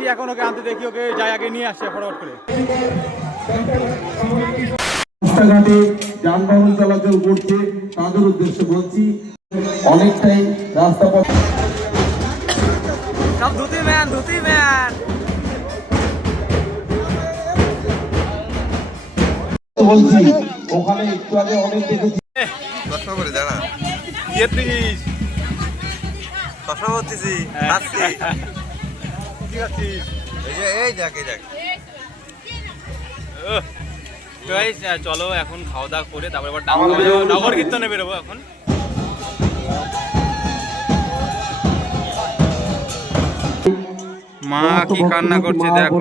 যাচ্ছি এখন ওকে আনতে, দেখি ওকে যাই আগে নিয়ে আসছে ফটাফট করে। রাস্তাঘাটে যানবাহন চলাচল করছে তাদের উদ্দেশ্যে বলছি, অনেকটাই রাস্তা সব ধুতি ম্যান বলছি, ওখানে একটু আগে অনেক দেখেছি। চশমা পরে দাঁড়া, চশমা পরতেছি, আসছি। এই যাক চলো এখন খাওয়া দাওয়া করে তারপরে নগর কীর্তনে বেরোবো এখন। মা কি কান্না করছে দেখো।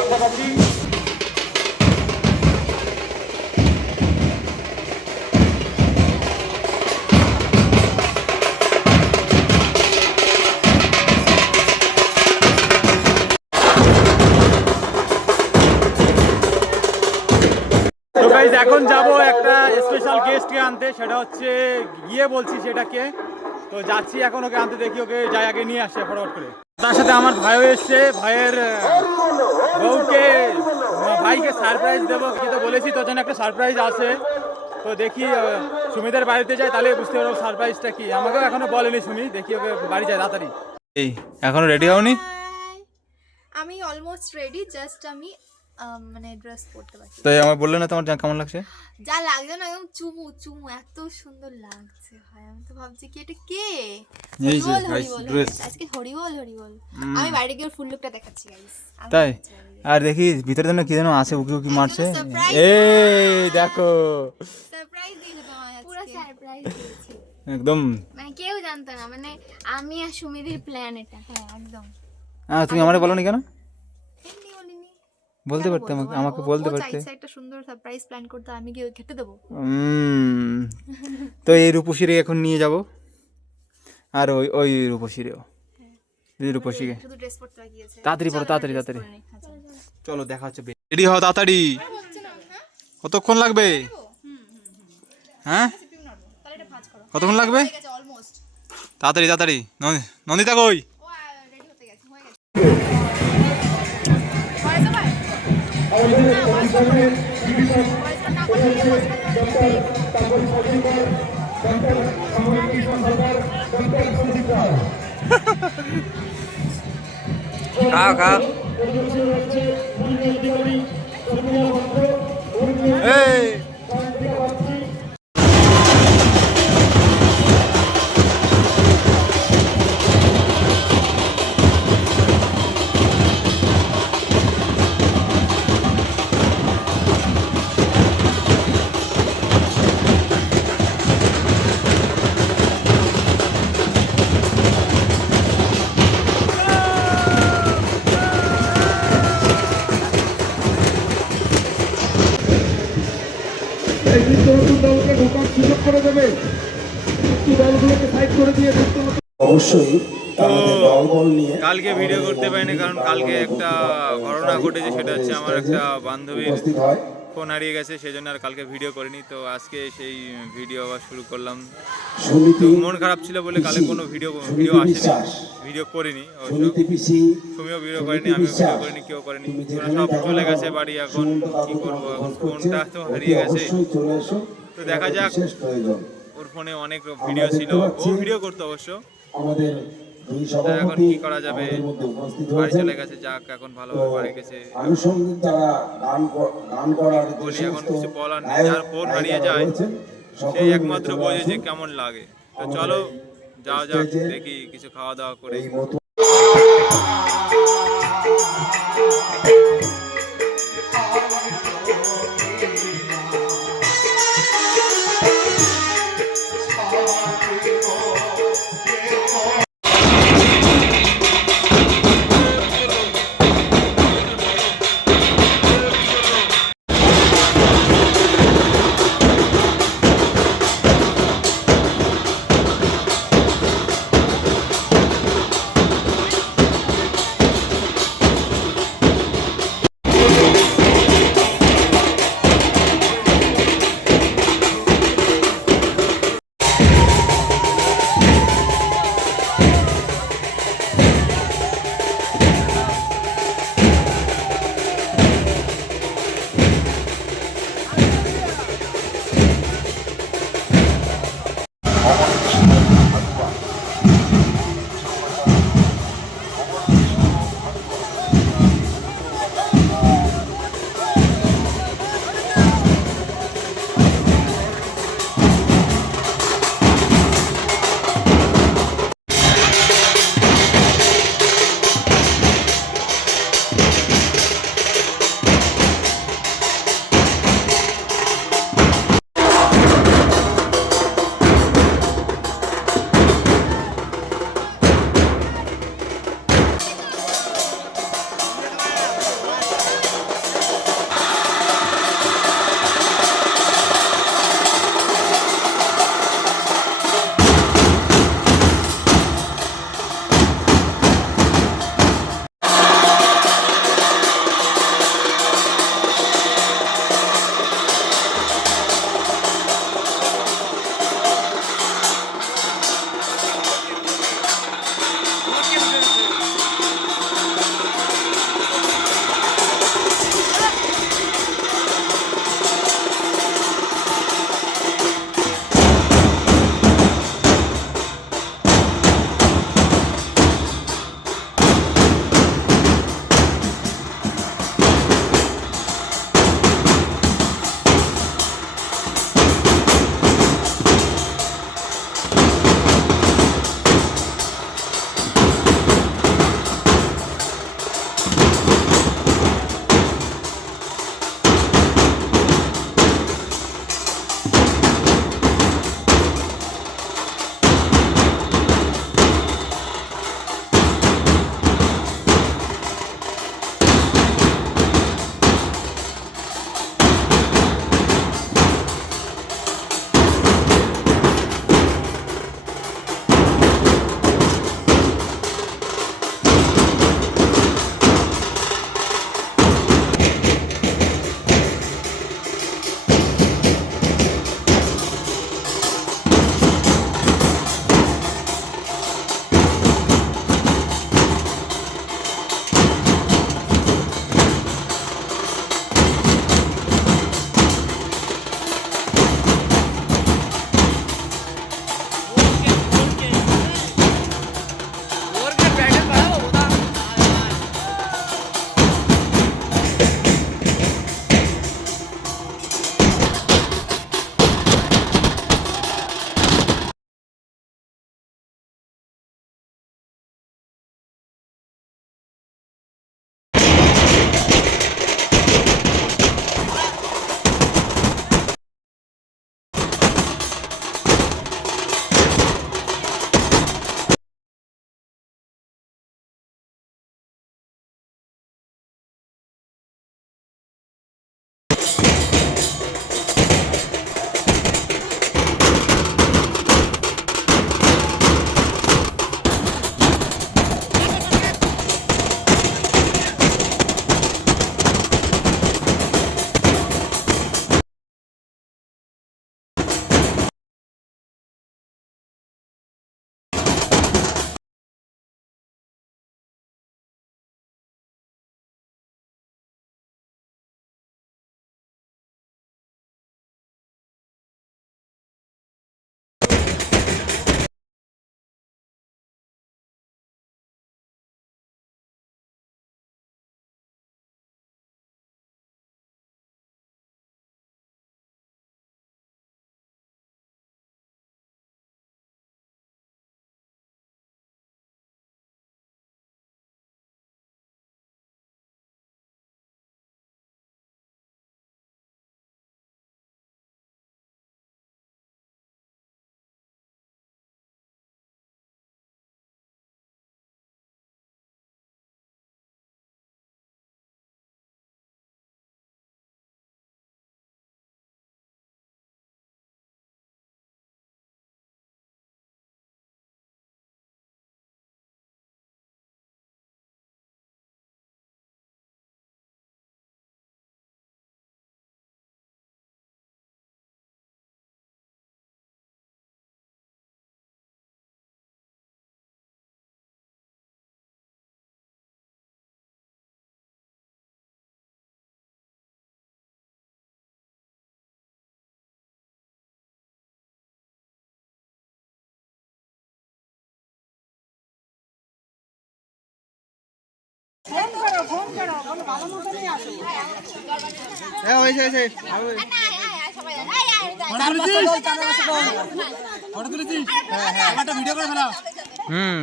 কাছাকাছি এখন যাবো একটা স্পেশাল গেস্টকে আনতে, সেটা হচ্ছে গিয়ে বলছি সেটাকে। তো যাচ্ছি এখন ওকে আনতে, দেখি ওকে যাই আগে নিয়ে আসছে ফটাফট করে। তার সাথে আমার ভাইও এসছে, ভাইয়ের বউকে ভাইকে সারপ্রাইজ দেবো কিন্তু বলেছি, তোর জন্য একটা সারপ্রাইজ আছে। তো দেখি সুমিদের বাড়িতে যাই তাহলে বুঝতে পারবো সারপ্রাইজটা কি। আমাকেও এখনো বলেনি সুমি, দেখি ওকে বাড়ি যায় তাড়াতাড়ি। এই এখনো রেডি হওনি? আমি অলমোস্ট রেডি, জাস্ট আমি মানে ড্রেস পরতে পারছি। তো আমার বললে না তোমার কেমন লাগছে? যা লাগছে না একদম চুমু চুমু, এত সুন্দর লাগছে ভাই। আমি তো ভাবছি কি এটা কে, হরিবল আজকে হরিবল। আমি বাইরে গিয়ে ফুল লুকটা দেখাচ্ছি গাইস। তাই? আর দেখি ভিতরে যেন কি যেন আছে, উকি উকি মারছে। এই দেখো সারপ্রাইজ দিয়েছে তোমায় আজকে, পুরো সারপ্রাইজ দিয়েছে একদম, মানে কেউ জানতো না, মানে আমি আর সুমিদের প্ল্যান এটা। হ্যাঁ একদম। তুমি আমারে বলোনি কেন? এমনি বলিনি, বলতে পারতে, আমাকে বলতে পারতে। চাইছে একটা সুন্দর সারপ্রাইজ প্ল্যান করতে, আমি কি খেতে দেবো? তো এই রূপসীরে এখন নিয়ে যাব, আর ওই ওই রূপসীরেও, রূপসীকে শুধু ড্রেস পরতে বাকি আছে। তাড়াতাড়ি পড়ো, তাড়াতাড়ি চলো দেখা হচ্ছে। রেডি হও তাড়াতাড়ি, কতক্ষণ লাগবে? হ্যাঁ কতক্ষণ লাগবে? তাড়াতাড়ি তাড়াতাড়ি। নন্দিতা কই? খাও খাও। এই অবশ্যই কালকে ভিডিও করতে পারিনি, কারণ কালকে একটা ঘটনা ঘটেছে, সেটা হচ্ছে আমার একটা বান্ধবীর ফোন হারিয়ে গেছে, সেই জন্য আর কালকে ভিডিও করিনি। তো আজকে সেই ভিডিও আবার শুরু করলাম। তো মন খারাপ ছিল বলে কালকে কোনো ভিডিও আসেনি, ভিডিও করিনি। তুমিও ভিডিও করেনি, আমিও ভিডিও করিনি, কেউ করেনি। ওরা সব চলে গেছে বাড়ি, এখন কি করবো, এখন ফোনটা তো হারিয়ে গেছে। তো দেখা যাক, ওর ফোনে অনেক ভিডিও ছিল, ও ভিডিও করতো অবশ্য, দুই তো এখন সভাপতি কি করা যাবে, আমাদের মধ্যে উপস্থিত বাড়ি হয়েছেন। চলে গেছে, যাক এখন ভালোভাবে বাড়ি গেছে। আনুষঙ্গিক যারা গান করার যে বলি এখন সমস্ত কিছু বলার নেই, নায়ক, যার ফোন হারিয়ে নায়িকারা যায় রয়েছেন, সেই সকলেই একমাত্র চলে বোঝে যে আসুন। কেমন লাগে। তো চলো যাওয়া যাক, দেখি কিছু খাওয়া দাওয়া করে। এই মতো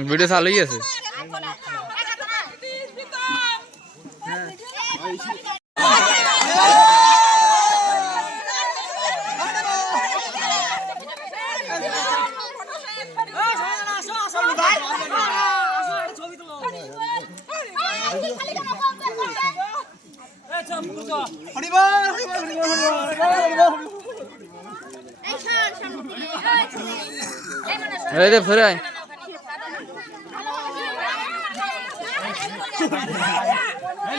ভিডিও চালুই আছে। এই দে ফিরে আয়। এই